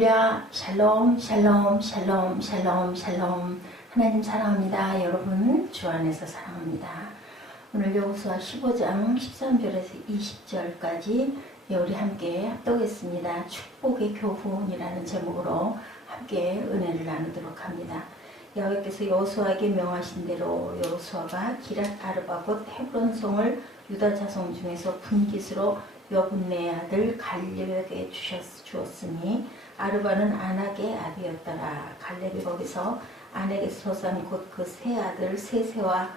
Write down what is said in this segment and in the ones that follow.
할렐루야, 샬롬, 샬롬, 샬롬, 샬롬, 샬롬. 하나님 사랑합니다. 여러분 주 안에서 사랑합니다. 오늘 여호수아 15장 13절에서 20절까지 우리 함께 합독했습니다. 축복의 교훈이라는 제목으로 함께 은혜를 나누도록 합니다. 여호와께서 여호수아에게 명하신 대로 여호수아가 기랏 아르바 곧 헤브론 성을 유다 자손 중에서 분깃으로 여분네 아들 갈렙에게 주었으니 아르바는 아낙의 아비였더라. 갈렙이 거기서 아낙에서 산 곧 그 세 아들 세세와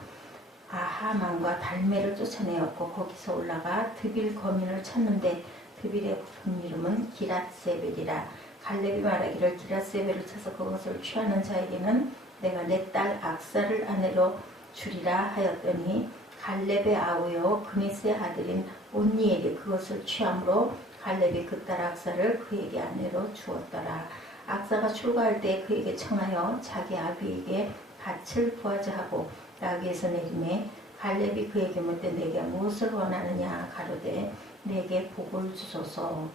아하만과 달메를 쫓아내었고 거기서 올라가 드빌 거민을 쳤는데 드빌의 본 이름은 기랏세벨이라. 갈렙이 말하기를 기랏세벨을 쳐서 그것을 취하는 자에게는 내가 내 딸 악사를 아내로 주리라 하였더니 갈렙의 아우요 그니스의 아들인 온니엘이 그것을 취함으로 갈렙이 그 딸 악사를 그에게 아내로 주었더라. 악사가 출가할 때 그에게 청하여 자기 아비에게 밭을 구하자 하고 나귀에서 내리매 갈렙이 그에게 묻되 내게 무엇을 원하느냐 가로되 내게 복을 주소서.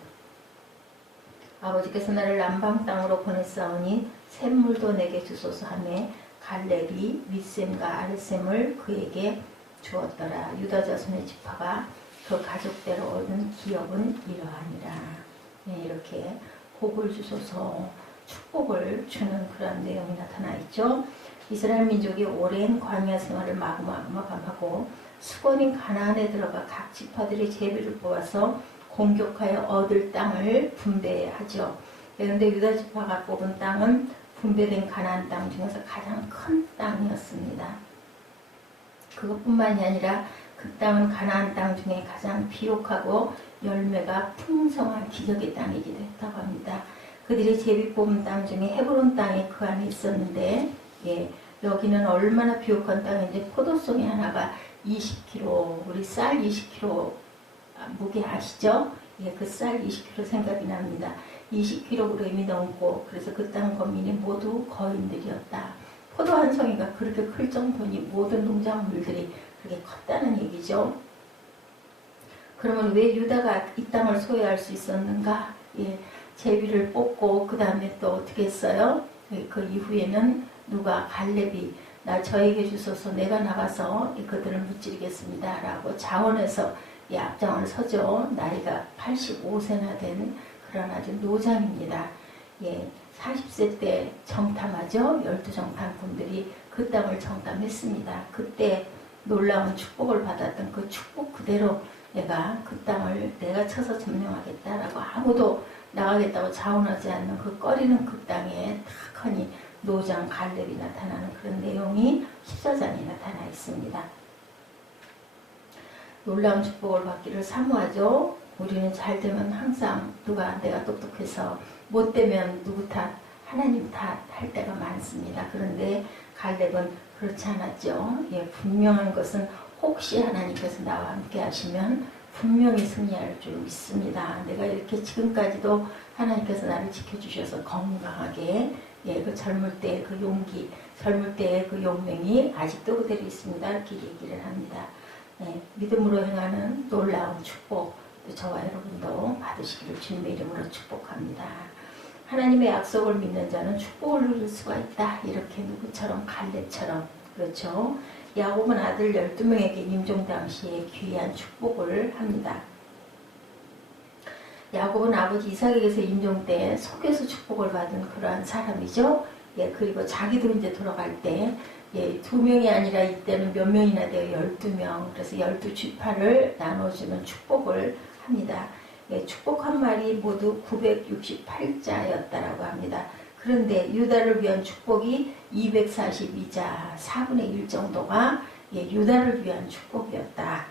아버지께서 나를 남방 땅으로 보냈사오니 샘물도 내게 주소서 하매 갈렙이 윗샘과 아랫샘을 그에게 주었더라. 유다 자손의 지파가 그 가족대로 얻은 기업은 이러하니라. 네, 이렇게 복을 주소서, 축복을 주는 그런 내용이 나타나 있죠. 이스라엘 민족이 오랜 광야 생활을 마감하고 수건인 가나안에 들어가 각 지파들의 제비를 뽑아서 공격하여 얻을 땅을 분배하죠. 그런데 유다 지파가 뽑은 땅은 분배된 가나안 땅 중에서 가장 큰 땅이었습니다. 그것뿐만이 아니라 그 땅은 가나안 땅 중에 가장 비옥하고 열매가 풍성한 기적의 땅이기도 했다고 합니다. 그들이 제비 뽑은 땅 중에 헤브론 땅이 그 안에 있었는데 여기는 얼마나 비옥한 땅인지 포도송이 하나가 20kg, 우리 쌀 20kg 무게 아시죠? 그 쌀 20kg 생각이 납니다. 20kg이 넘고 그래서 그 땅 거민이 모두 거인들이었다. 포도 한 송이가 그렇게 클 정도니 모든 농작물들이 그렇게 컸다는 얘기죠. 그러면 왜 유다가 이 땅을 소유할 수 있었는가? 제비를 뽑고 그 다음에 또 어떻게 했어요? 그 이후에는 누가 갈렙이 저에게 주소서 내가 나가서 그들을 무찌르겠습니다 라고 자원해서 앞장을 서죠. 나이가 85세나 된 그런 아주 노장입니다. 40세 때 정탐하죠. 12정탐꾼들이 그 땅을 정탐했습니다. 그때 놀라운 축복을 받았던 그 축복 그대로 내가 그 땅을 내가 쳐서 점령하겠다라고 아무도 나가겠다고 자원하지 않는 그 꺼리는 그 땅에 탁하니 노장 갈렙이 나타나는 그런 내용이 14장에 나타나 있습니다. 놀라운 축복을 받기를 사모하죠. 우리는 잘 되면 항상 누가 내가 똑똑해서 못 되면 누구 탓, 하나님 탓 할 때가 많습니다. 그런데 갈렙은 그렇지 않았죠. 분명한 것은 혹시 하나님께서 나와 함께 하시면 분명히 승리할 줄 믿습니다. 내가 이렇게 지금까지도 하나님께서 나를 지켜주셔서 건강하게 그 젊을 때의 그 용기, 젊을 때의 그 용맹이 아직도 그대로 있습니다. 이렇게 얘기를 합니다. 믿음으로 행하는 놀라운 축복 저와 여러분도 받으시기를 주님의 이름으로 축복합니다. 하나님의 약속을 믿는 자는 축복을 누릴 수가 있다. 이렇게 누구처럼 갈렙처럼 그렇죠. 야곱은 아들 12명에게 임종 당시에 귀한 축복을 합니다. 야곱은 아버지 이삭에게서 임종 때 속에서 축복을 받은 그러한 사람이죠. 그리고 자기도 이제 돌아갈 때 2명이 아니라 이때는 몇 명이나 돼요. 12명. 그래서 12지파를 나눠주는 축복을 합니다. 축복한 말이 모두 968자였다라고 합니다. 그런데 유다를 위한 축복이 242자, 4분의 1 정도가 유다를 위한 축복이었다.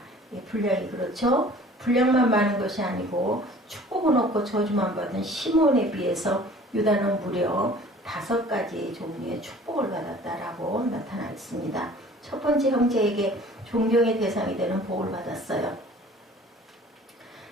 분량이 그렇죠. 분량만 많은 것이 아니고 축복은 없고 저주만 받은 시몬에 비해서 유다는 무려 5가지의 종류의 축복을 받았다라고 나타나 있습니다. 첫 번째 형제에게 존경의 대상이 되는 복을 받았어요.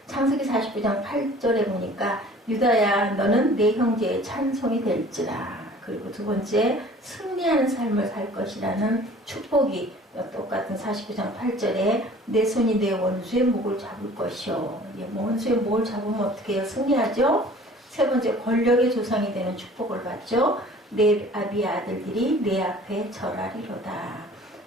창세기 49장 8절에 보니까 유다야 너는 내 형제의 찬송이 될지라. 그리고 두 번째 승리하는 삶을 살 것이라는 축복이 똑같은 49장 8절에 내 손이 내 원수의 목을 잡을 것이요. 원수의 목을 잡으면 어떻게 해요? 승리하죠? 세 번째, 권력의 조상이 되는 축복을 받죠. 내 아비의 아들들이 내 앞에 절하리로다.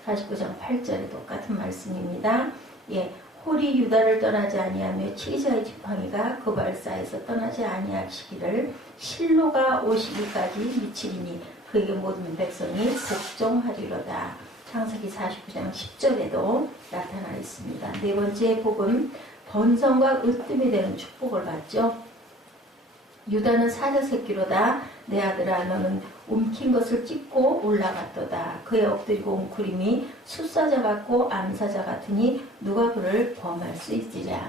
49장 8절에 똑같은 말씀입니다. 예, 홀이 유다를 떠나지 아니하며 치리자의 지팡이가 그 발사에서 떠나지 아니하시기를 실로가 오시기까지 미치리니 그에게 모든 백성이 복종하리로다. 창세기 49장 10절에도 나타나 있습니다. 네 번째 복은 번성과 으뜸이 되는 축복을 받죠. 유다는 사자 새끼로다. 내 아들아 너는 움킨 것을 찢고 올라갔도다. 그의 엎드리고 웅크림이 숫사자 같고 암사자 같으니 누가 그를 범할 수 있으랴.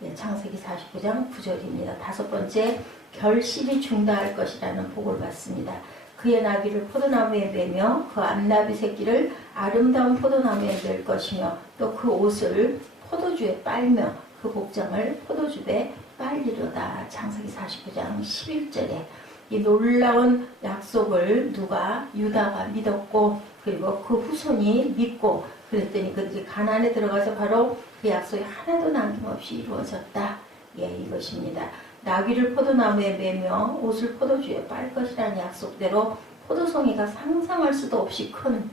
네, 창세기 49장 9절입니다. 다섯 번째, 결실이 중다할 것이라는 복을 받습니다. 그의 나귀를 포도나무에 매며 그 암나비 새끼를 아름다운 포도나무에 맬 것이며 또 그 옷을 포도주에 빨며 그 복장을 포도주에 빨리로다. 창세기 49장 11절에 이 놀라운 약속을 누가? 유다가 믿었고 그리고 그 후손이 믿고 그랬더니 그들이 가나안에 들어가서 바로 그 약속이 하나도 남김없이 이루어졌다. 예, 이것입니다. 나귀를 포도나무에 매며 옷을 포도주에 빨 것이라는 약속대로 포도송이가 상상할 수도 없이 큰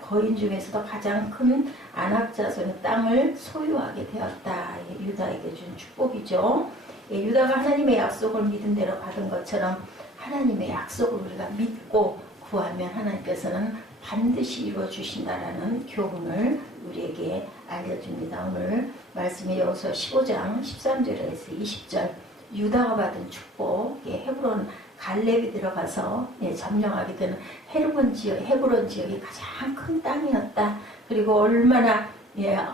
거인 중에서도 가장 큰 아낙 자손의 땅을 소유하게 되었다. 예, 유다에게 준 축복이죠. 예, 유다가 하나님의 약속을 믿은 대로 받은 것처럼 하나님의 약속을 우리가 믿고 구하면 하나님께서는 반드시 이루어 주신다라는 교훈을 우리에게 알려줍니다. 오늘 말씀이 여호수아 15장 13절에서 20절 유다가 받은 축복, 헤브론 갈렙이 들어가서 점령하게 되는 헤브론 지역이 가장 큰 땅이었다. 그리고 얼마나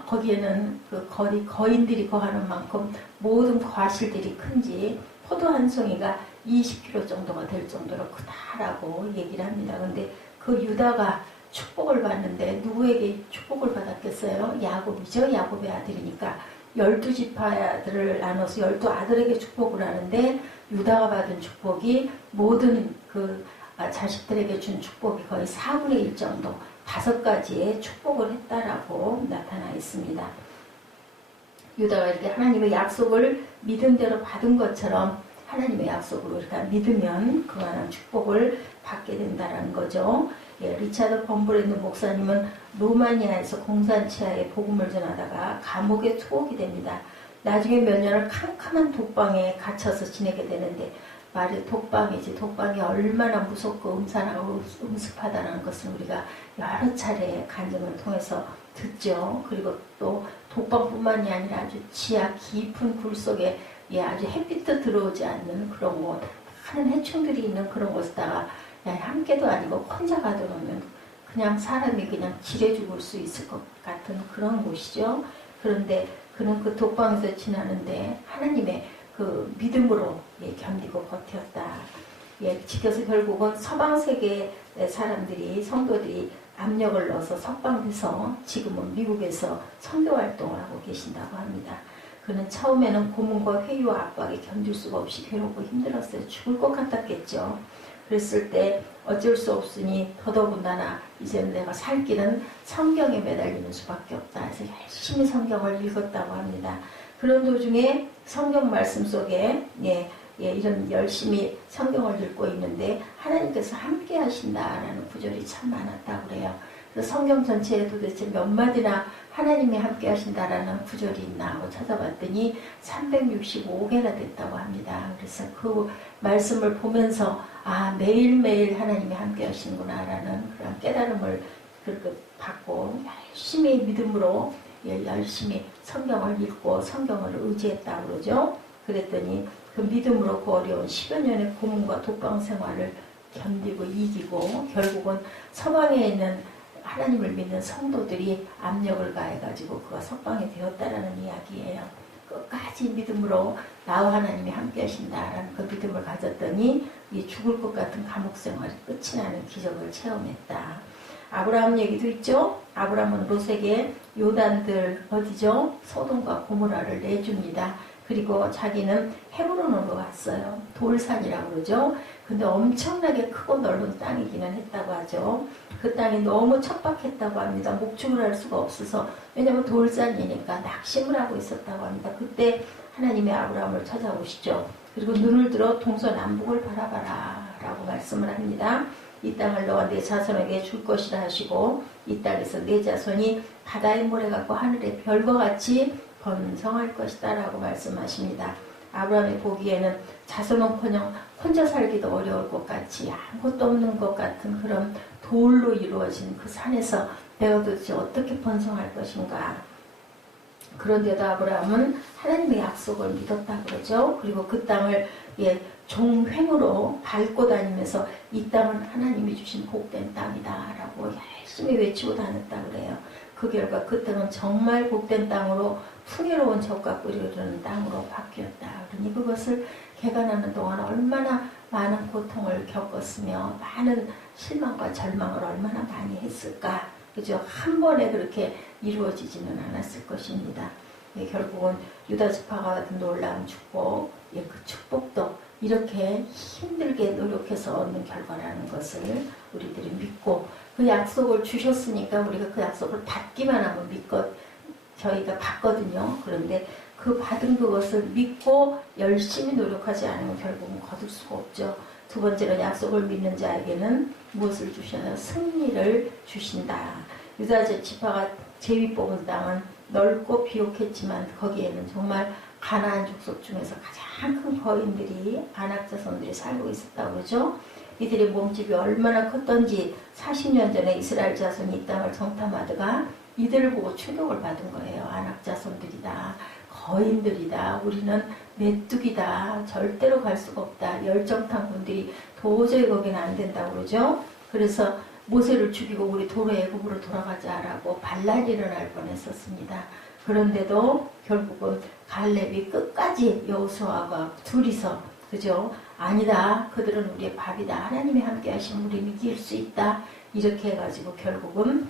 거기에는 그 거인들이 거하는 만큼 모든 과실들이 큰지 포도 한 송이가 20kg 정도가 될 정도로 크다라고 얘기를 합니다. 근데 그 유다가 축복을 받는데 누구에게 축복을 받았겠어요? 야곱이죠. 야곱의 아들이니까 12지파들을 나눠서 12아들에게 축복을 하는데 유다가 받은 축복이 모든 그 자식들에게 준 축복이 거의 4분의 1 정도 5가지의 축복을 했다라고 나타나 있습니다. 유다가 이렇게 하나님의 약속을 믿은 대로 받은 것처럼 하나님의 약속을 우리가 믿으면 그만한 축복을 받게 된다는 거죠. 예, 리차드 범브랜드 목사님은 로마니아에서 공산치하에 복음을 전하다가 감옥에 투옥이 됩니다. 나중에 몇 년을 캄캄한 독방에 갇혀서 지내게 되는데 말이 독방이지 독방이 얼마나 무섭고 음산하고 음습하다는 것을 우리가 여러 차례 간증을 통해서 듣죠. 그리고 또 독방뿐만이 아니라 아주 지하 깊은 굴 속에 아주 햇빛도 들어오지 않는 그런 곳, 많은 해충들이 있는 그런 곳에다가 함께도 아니고 혼자 가둬놓으면 그냥 사람이 그냥 지려 죽을 수 있을 것 같은 그런 곳이죠. 그런데 그는 그 독방에서 지나는데 하나님의 그 믿음으로 견디고 버텼다. 지켜서 결국은 서방 세계의 사람들이 성도들이 압력을 넣어서 석방돼서 지금은 미국에서 선교 활동을 하고 계신다고 합니다. 그는 처음에는 고문과 회유와 압박에 견딜 수가 없이 괴롭고 힘들었어요. 죽을 것 같았겠죠. 그랬을 때 어쩔 수 없으니 더더군다나 이제는 내가 살 길은 성경에 매달리는 수밖에 없다. 그래서 열심히 성경을 읽었다고 합니다. 그런 도중에 성경 말씀 속에 이런 열심히 성경을 읽고 있는데 하나님께서 함께 하신다라는 구절이 참 많았다고 그래요. 그래서 성경 전체에 도대체 몇 마디나 하나님이 함께 하신다라는 구절이 있나 하고 찾아봤더니 365개나 됐다고 합니다. 그래서 그 말씀을 보면서 매일매일 하나님이 함께 하시는구나라는 그런 깨달음을 그렇게 받고 열심히 믿음으로 열심히 성경을 읽고 성경을 의지했다고 그러죠. 그랬더니 그 믿음으로 그 어려운 10여 년의 고문과 독방 생활을 견디고 이기고 결국은 서방에 있는 하나님을 믿는 성도들이 압력을 가해가지고 그가 석방이 되었다라는 이야기예요. 끝까지 믿음으로 나와 하나님이 함께 하신다라는 그 믿음을 가졌더니 이 죽을 것 같은 감옥 생활이 끝이 나는 기적을 체험했다. 아브라함 얘기도 있죠. 아브라함은 롯에게 요단들 어디죠? 소돔과 고모라를 내줍니다. 그리고 자기는 헤브론으로 갔어요. 돌산이라고 그러죠. 근데 엄청나게 크고 넓은 땅이기는 했다고 하죠. 그 땅이 너무 척박했다고 합니다. 목축을 할 수가 없어서 왜냐하면 돌산이니까 낙심을 하고 있었다고 합니다. 그때 하나님의 아브라함을 찾아오시죠. 그리고 눈을 들어 동서남북을 바라봐라 라고 말씀을 합니다. 이 땅을 너와 내 자손에게 줄 것이라 하시고 이 땅에서 내 자손이 바다의 모래 같고 하늘의 별과 같이 번성할 것이다 라고 말씀하십니다. 아브라함이 보기에는 자손은커녕 혼자 살기도 어려울 것 같이 아무것도 없는 것 같은 그런 돌로 이루어진 그 산에서 내가 도대체 어떻게 번성할 것인가. 그런데도 아브라함은 하나님의 약속을 믿었다 그러죠. 그리고 그 땅을 종횡으로 밟고 다니면서 이 땅은 하나님이 주신 복된 땅이다 라고 열심히 외치고 다녔다 그래요. 그 결과 그 땅은 정말 복된 땅으로 풍요로운 젖과 꿀이 흐르는 땅으로 바뀌었다. 그러니 그것을 개간하는 동안 얼마나 많은 고통을 겪었으며 많은 실망과 절망을 얼마나 많이 했을까. 그죠? 한 번에 그렇게 이루어지지는 않았을 것입니다. 결국은 유다지파가 받은 놀라운 축복, 그 축복도 이렇게 힘들게 노력해서 얻는 결과라는 것을 우리들이 믿고 그 약속을 주셨으니까 우리가 그 약속을 받기만 하면 저희가 받거든요. 그런데 그 받은 그것을 믿고 열심히 노력하지 않으면 결국은 거둘 수가 없죠. 두 번째로 약속을 믿는 자에게는 무엇을 주셔요? 승리를 주신다. 유다 지파가 제위 뽑은 땅은 넓고 비옥했지만 거기에는 정말 가나안 족속 중에서 가장 큰 거인들이 아낙 자손들이 살고 있었다고 그러죠. 이들의 몸집이 얼마나 컸던지 40년 전에 이스라엘 자손이 이 땅을 정탐하다가 이들을 보고 충격을 받은 거예요. 아낙 자손들이다. 거인들이다. 우리는 메뚜기다. 절대로 갈 수가 없다. 열정탄 군들이 도저히 거기는 안 된다고 그러죠. 그래서 모세를 죽이고 우리 도로 애굽으로 돌아가자라고 반란이 일어날 뻔했었습니다. 그런데도 결국은 갈렙이 끝까지 여호수아와 둘이서 그죠? 아니다. 그들은 우리의 밥이다. 하나님이 함께 하시면 우리는 이길 수 있다. 이렇게 해가지고 결국은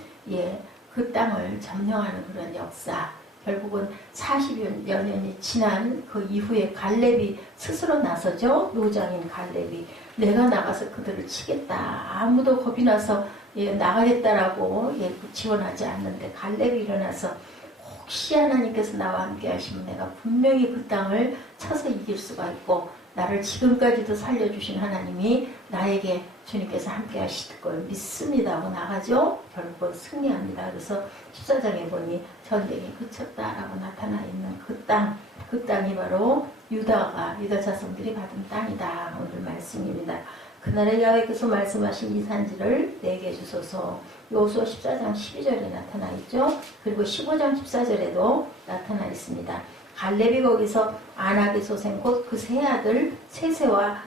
그 땅을 점령하는 그런 역사. 결국은 40여 년이 지난 그 이후에 갈렙이 스스로 나서죠. 노장인 갈렙이 내가 나가서 그들을 치겠다. 아무도 겁이 나서 나가겠다라고 지원하지 않는데 갈렙이 일어나서 혹시 하나님께서 나와 함께 하시면 내가 분명히 그 땅을 쳐서 이길 수가 있고 나를 지금까지도 살려주신 하나님이 나에게 주님께서 함께 하실 걸 믿습니다 하고 나가죠. 결국은 승리합니다. 그래서 14장에 보니 전쟁이 그쳤다라고 나타나 있는 그 땅이 바로 유다 자손들이 받은 땅이다. 오늘 말씀입니다. 그날에 야훼께서 말씀하신 이 산지를 내게 주소서. 여호수아 14장 12절에 나타나 있죠. 그리고 15장 14절에도 나타나 있습니다. 갈렙이 거기서 아낙의 소생 곧 그 세 아들 세세와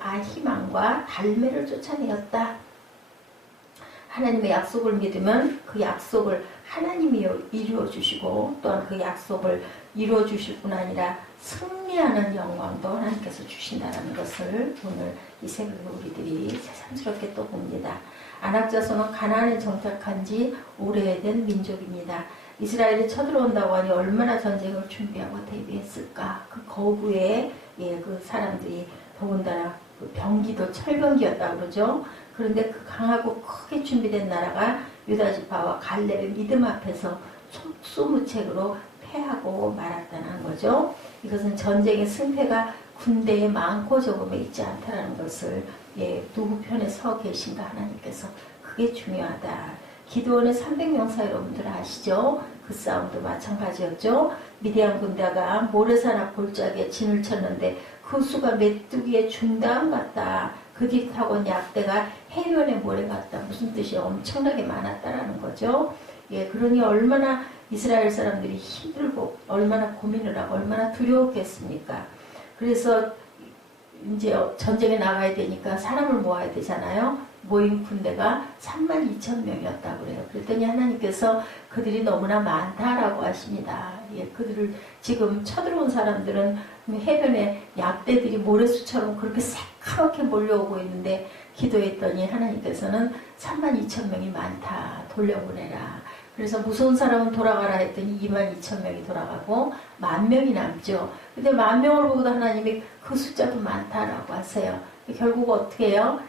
아히만과 달메를 쫓아내었다. 하나님의 약속을 믿으면 그 약속을 하나님이 이루어 주시고 또한 그 약속을 이루어 주실 뿐 아니라 승리하는 영광도 하나님께서 주신다는 것을 오늘 이 새벽에 우리들이 새삼스럽게 또 봅니다. 아낙 자손은 가나안에 정착한 지 오래된 민족입니다. 이스라엘이 쳐들어온다고 하니 얼마나 전쟁을 준비하고 대비했을까. 그 거부에 그 사람들이 더군다나 그 병기도 철병기였다고 그러죠. 그런데 그 강하고 크게 준비된 나라가 유다지파와 갈렙의 믿음 앞에서 속수무책으로 패하고 말았다는 거죠. 이것은 전쟁의 승패가 군대의 많고 적음에 있지 않다는 것을 누구 편에 서 계신가 하나님께서 그게 중요하다. 기드온의 300명 사이 여러분들 아시죠? 그 싸움도 마찬가지였죠. 미디안 군대가 모래산 앞 골짜기에 진을 쳤는데 그 수가 메뚜기의 중담 같다. 그 뒤 타고 온 약대가 해변의 모래 같다. 무슨 뜻이 엄청나게 많았다라는 거죠. 그러니 얼마나 이스라엘 사람들이 힘들고 얼마나 고민을 하고 얼마나 두려웠겠습니까? 그래서 이제 전쟁에 나가야 되니까 사람을 모아야 되잖아요. 모인 군대가 32,000명이었다고 그래요. 그랬더니 하나님께서 그들이 너무나 많다라고 하십니다. 그들을 지금 쳐들어온 사람들은 해변에 약대들이 모래수처럼 그렇게 새카맣게 몰려오고 있는데 기도했더니 하나님께서는 32,000명이 많다. 돌려보내라. 그래서 무서운 사람은 돌아가라 했더니 22,000명이 돌아가고 10,000명이 남죠. 근데 10,000명을 보고도 하나님이 그 숫자도 많다라고 하세요. 결국 어떻게 해요?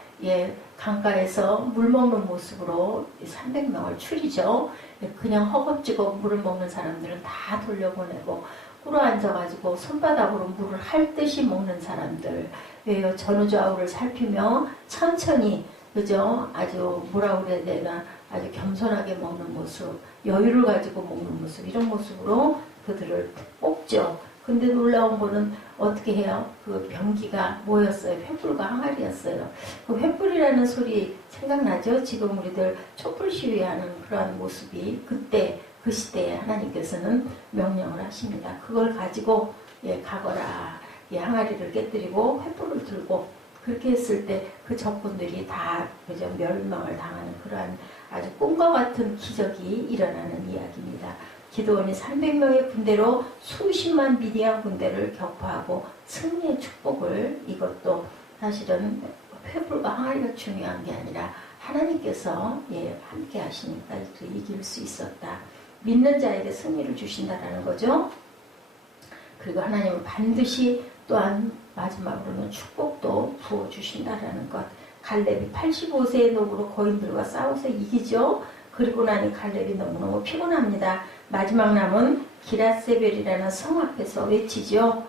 강가에서 물 먹는 모습으로 300명을 추리죠. 그냥 허겁지겁 물을 먹는 사람들은 다 돌려보내고 꿇어앉아가지고 손바닥으로 물을 핥듯이 먹는 사람들. 왜요? 전후좌우를 살피며 천천히, 그죠? 아주 뭐라 그래야 되나, 아주 겸손하게 먹는 모습, 여유를 가지고 먹는 모습, 이런 모습으로 그들을 뽑죠. 근데 놀라운 거는 어떻게 해요? 그 병기가 뭐였어요? 횃불과 항아리였어요. 그 횃불이라는 소리 생각나죠? 지금 우리들 촛불 시위하는 그러한 모습이 그때 그 시대에 하나님께서는 명령을 하십니다. 그걸 가지고 가거라. 항아리를 깨뜨리고 횃불을 들고 그렇게 했을 때 그 적군들이 다 그저 멸망을 당하는 그러한 아주 꿈과 같은 기적이 일어나는 이야기입니다. 기드온이 300명의 군대로 수십만 미디안 군대를 격파하고 승리의 축복을, 이것도 사실은 횃불과 항아리가 중요한 게 아니라 하나님께서 함께 하시니까 이길 수 있었다. 믿는 자에게 승리를 주신다라는 거죠. 그리고 하나님은 반드시 또한 마지막으로는 축복도 부어주신다라는 것. 갈렙이 85세의 노부로 거인들과 싸워서 이기죠. 그리고 나니 갈렙이 너무너무 피곤합니다. 마지막 남은 기랏세벨이라는 성 앞에서 외치죠.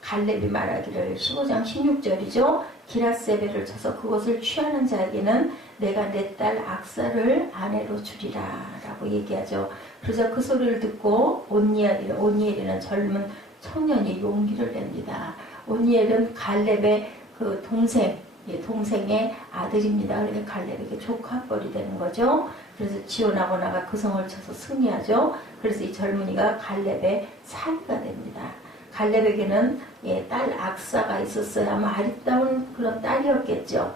갈렙이 말하기를 15장 16절이죠. 기랏세벨을 쳐서 그것을 취하는 자에게는 내가 내 딸 악사를 아내로 주리라 라고 얘기하죠. 그래서 그 소리를 듣고 온니엘이라는 젊은 청년이 용기를 냅니다. 온니엘은 갈렙의 그 동생의 아들입니다. 그러니까 갈렙에게 조카뻘이 되는 거죠. 그래서 지원하고 나가 그 성을 쳐서 승리하죠. 그래서 이 젊은이가 갈렙의 사위가 됩니다. 갈렙에게는 딸 악사가 있었어요. 아마 아리따운 그런 딸이었겠죠.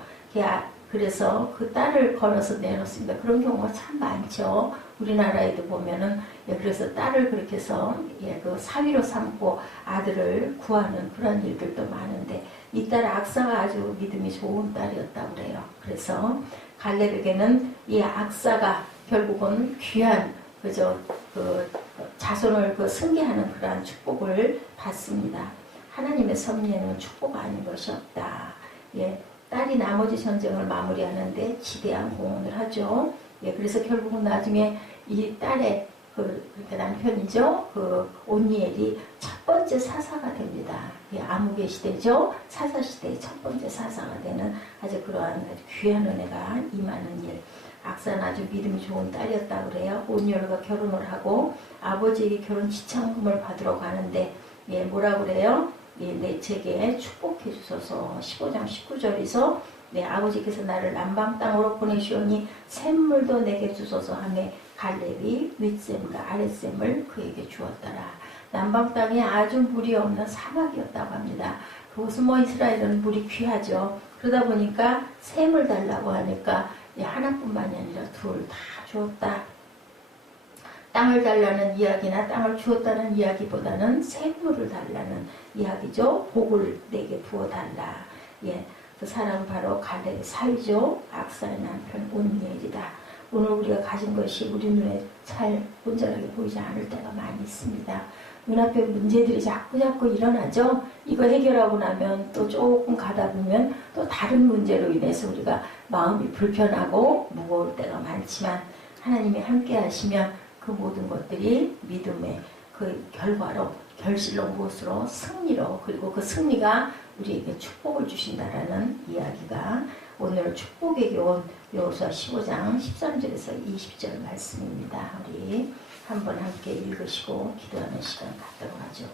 그래서 그 딸을 걸어서 내놓습니다. 그런 경우가 참 많죠. 우리나라에도 보면은 그래서 딸을 그렇게 해서 그 사위로 삼고 아들을 구하는 그런 일들도 많은데 이 딸 악사가 아주 믿음이 좋은 딸이었다고 그래요. 그래서 갈렙에게는 이 악사가 결국은 귀한 그저 그 자손을 승계하는 그러한 축복을 받습니다. 하나님의 섭리에는 축복 아닌 것이 없다. 딸이 나머지 전쟁을 마무리하는데 지대한 공헌을 하죠. 그래서 결국은 나중에 이 딸의 그러니까 남편이죠. 온니엘이 첫 번째 사사가 됩니다. 암흑의 시대죠. 사사 시대의 첫 번째 사사가 되는 아주 그러한 아주 귀한 은혜가 임하는 일. 악사는 아주 믿음이 좋은 딸이었다고 그래요. 온니엘과 결혼을 하고 아버지에게 결혼 지참금을 받으러 가는데 뭐라 그래요? 내 책에 축복해 주소서. 15장 19절에서 아버지께서 나를 남방 땅으로 보내시오니 샘물도 내게 주소서 하며 갈렙이 윗샘과 아랫샘을 그에게 주었더라. 남방 땅에 아주 물이 없는 사막이었다고 합니다. 그것은 이스라엘은 물이 귀하죠. 그러다 보니까 샘을 달라고 하니까 하나뿐만이 아니라 둘 다 주었다. 땅을 달라는 이야기나 땅을 주었다는 이야기보다는 샘물을 달라는 이야기죠. 복을 내게 부어달라. 그 사람은 바로 갈렙의 사위죠. 악사의 남편 온니엘이다. 오늘 우리가 가진 것이 우리 눈에 잘 온전하게 보이지 않을 때가 많이 있습니다. 눈앞에 문제들이 자꾸 일어나죠. 이거 해결하고 나면 또 조금 가다 보면 또 다른 문제로 인해서 우리가 마음이 불편하고 무거울 때가 많지만 하나님이 함께 하시면 그 모든 것들이 믿음의 그 결과로 결실로 무엇으로 승리로, 그리고 그 승리가 우리에게 축복을 주신다라는 이야기가 오늘 축복의 교훈 여호수아 15장 13절에서 20절 말씀입니다. 우리 한번 함께 읽으시고 기도하는 시간 갖도록 하죠.